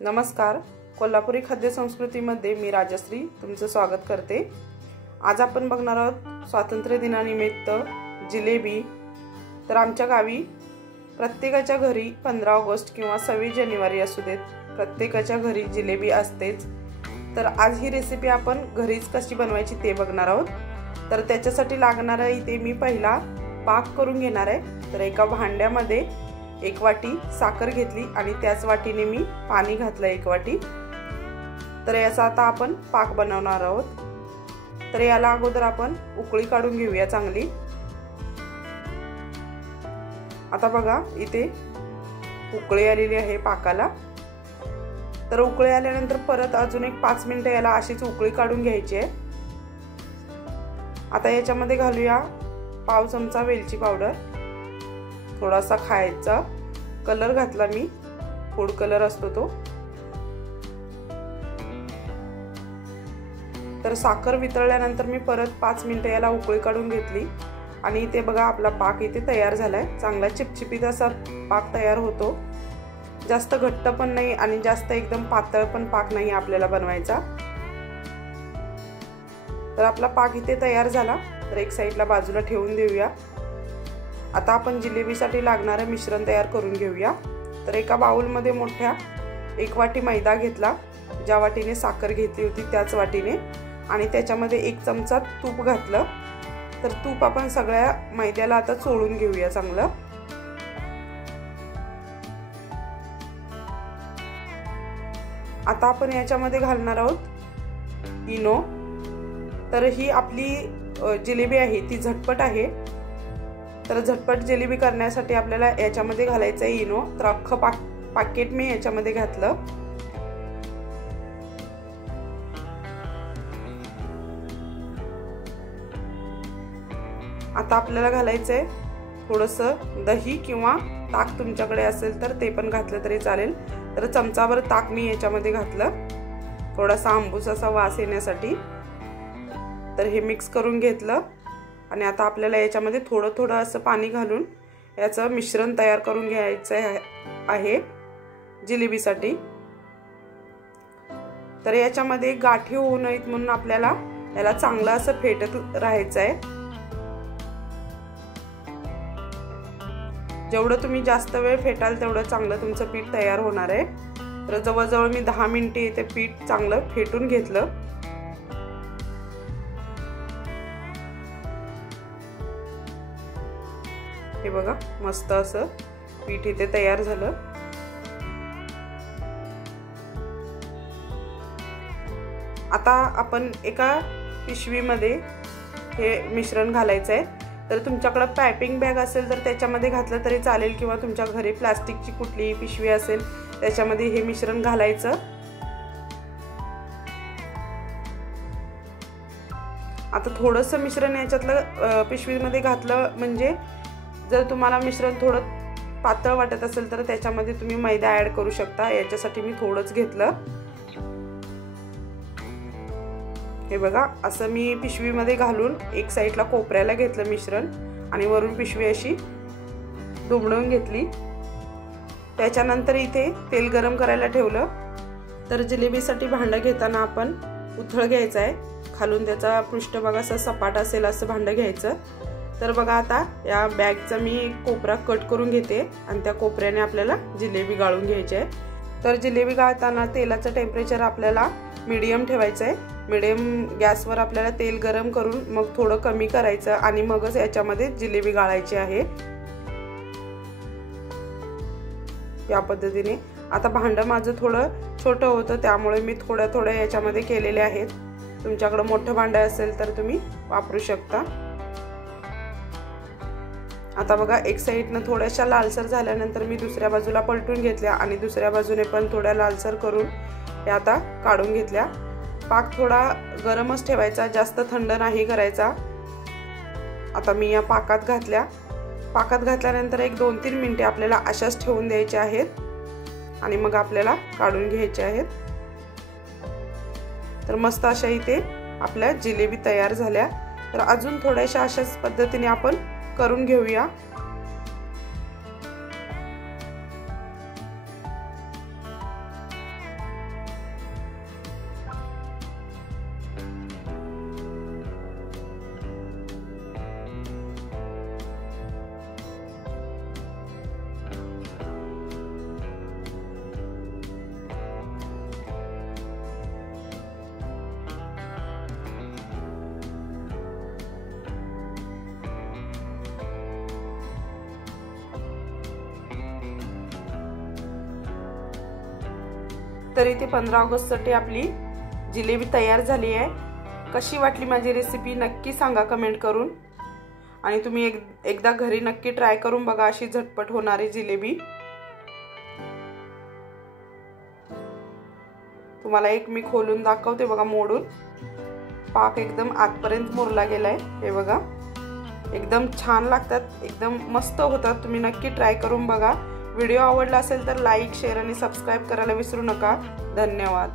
नमस्कार, कोल्हापुरी खाद्य संस्कृतीमध्ये मी राजश्री तुमचं स्वागत करते। आज आपण बघणार आहोत स्वातंत्र्य दिनानिमित्त जिलेबी। तर आमच्या गावी प्रत्येकाच्या घरी 15 ऑगस्ट किंवा 26 जानेवारी असू देत, प्रत्येकाच्या घरी जिलेबी असतेच। तर आज ही रेसिपी आपण घरीच कशी बनवायची ते बघणार आहोत। तर त्याच्यासाठी लागणारा इथे मी पहिला पाक करून घेणार आहे। तर एका भांड्यामध्ये 1 वाटी साखर घेतली आणि त्याच वाटीने मी पाणी घातलं 1 वाटी। तर याचा आता आपण पाक बनवणार आहोत। तर याला अगोदर आपण उकळी काढून घेऊया चांगली। आता बघा इथे उकळी आलेली आहे पाकाला। तर उकळी आल्यानंतर परत अजून एक 5 मिनिटं याला अशीच उकळी काढून घ्यायची आहे। आता याच्यामध्ये घालूया पाव चमचा वेलची पावडर, थोडासा खायचा कलर घातला मी, फूड कलर असतो तो। तर साखर वितळल्यानंतर मी परत 5 मिनिटं याला उकळी काढून घेतली आणि इथे बघा आपला पाक इथे तयार झालाय। चांगला चिपचिपीत असा पाक तयार होतो। जास्त घट्ट पण नाही आणि जास्त एकदम पातळ पण पाक नाही आपल्याला बनवायचा। तर आपला पाक इथे तयार झाला। तर एक साइडला बाजूला ठेवून देऊया। आता आपण जिलेबीसाठी लागणारे मिश्रण तयार करून घेऊया। तर एका बाउलमध्ये मोठ्या 1 वाटी मैदा घेतला, ज्या वाटीने साखर घेतली होती त्याच वाटीने, आणि त्याच्यामध्ये 1 चमचा तूप घातलं। तर तूप आपण सगळ्या मैद्याला आता चोळून घेऊया चांगलं। आता आपण याच्यामध्ये घालणार आहोत इनो। तर ही आपली जिलेबी आहे ती झटपट आहे। तर झटपट जिलेबी करण्यासाठी आपल्याला याच्यामध्ये घालायचं आहे इनो। तर अख्खं पाकेट मी याच्यामध्ये घातलं। आता आपल्याला घालायचं आहे थोडंसं दही किंवा ताक, तुमच्याकडे असेल तर ते पण घातलं तरी चालेल। तर चमचाभर ताक मी याच्यामध्ये घातलं, थोडासा आंबूस असा वास येण्यासाठी। तर हे मिक्स करून घेतलं आणि आता आपल्याला याच्यामध्ये थोडं थोडं असं पाणी घालून याचं मिश्रण तयार करून घ्यायचं आहे जिलेबीसाठी। तर याच्यामध्ये गाठी होऊ नयेत म्हणून आपल्याला याला चांगलं असं फेटत राहायचं आहे। जेवढं तुम्ही जास्त वेळ फेटाल तेवढं चांगलं तुमचं पीठ तयार होणार आहे। तर जवळजवळ मी 10 मिनिटे इथे पीठ चांगलं फेटून घेतलं। हे बघा मस्त असं पीठ इथे तयार झालं। आता आपण एका पिशवीमध्ये हे मिश्रण घालायचं आहे। तर तुमच्याकडे पायपिंग बॅग असेल तर त्याच्यामध्ये घातलं तरी चालेल, किंवा तुमच्या घरी प्लास्टिकची कुठलीही पिशवी असेल त्याच्यामध्ये हे मिश्रण घालायचं। आता थोडंसं मिश्रण याच्यातलं पिशवीमध्ये घातलं म्हणजे जर तुम्हाला मिश्रण थोडं पातळ वाटत असेल तर त्याच्यामध्ये तुम्ही मैदा ऍड करू शकता। याच्यासाठी मी थोडंच घेतलं। हे बघा असं मी पिशवीमध्ये घालून एक साइडला कोपऱ्याला घेतलं मिश्रण आणि वरून पिशवी अशी दुमडून घेतली। त्याच्यानंतर इथे तेल गरम करायला ठेवलं। तर जिलेबीसाठी भांडं घेताना आपण उथळ घ्यायचं आहे, खालून त्याचा पृष्ठभाग असा सपाट असेल असं भांडं घ्यायचं। तर बघा आता या बॅगचा मी कोपरा कट करून घेते आणि त्या कोपऱ्याने आपल्याला जिलेबी गाळून घ्यायची आहे। तर जिलेबी गाळताना तेलाचं टेम्परेचर आपल्याला मीडियम ठेवायचं आहे। मीडियम गॅसवर आपल्याला तेल गरम करून मग थोडं कमी करायचं आणि मगच याच्यामध्ये जिलेबी गाळायची आहे, या पद्धतीने। आता भांडं माझं थोडं छोटं होतं त्यामुळे मी थोड्या थोड्या याच्यामध्ये केलेले आहेत। तुमच्याकडे मोठं भांडं असेल तर तुम्ही वापरू शकता। आता बघा एक साइडनं थोड्याशा लालसर झाल्यानंतर मी दुसऱ्या बाजूला पलटून घेतल्या आणि दुसऱ्या बाजूने पण थोड्या लालसर करून हे आता काढून घेतल्या। पाक थोडा गरमच ठेवायचा, जास्त थंड नाही करायचा। आता मी या पाकात घातल्या। पाकात घातल्यानंतर एक 2-3 मिनिटे आपल्याला अशाच ठेवून द्यायचे आहेत आणि मग आपल्याला काढून घ्यायचे आहेत। तर मस्त अशा इथे आपल्या जिलेबी तयार झाल्या। तर अजून थोड्याशा अशाच पद्धतीने आपण करून घेऊया। तर इथे 15 ऑगस्टसाठी आपली जिलेबी तयार झाली आहे। कशी वाटली माझी रेसिपी नक्की सांगा कमेंट करून, आणि तुम्ही एकदा घरी नक्की ट्राय करून बघा अशी झटपट होणारी जिलेबी। तुम्हाला एक मी खोलून दाखवते बघा, मोडून पाक एकदम आतपर्यंत मुरला गेलाय। हे बघा एकदम छान लागतात, एकदम मस्त होतात। तुम्ही नक्की ट्राय करून बघा। व्हिडिओ आवडला असेल तर लाईक, शेअर आणि सबस्क्राइब करायला विसरू नका। धन्यवाद।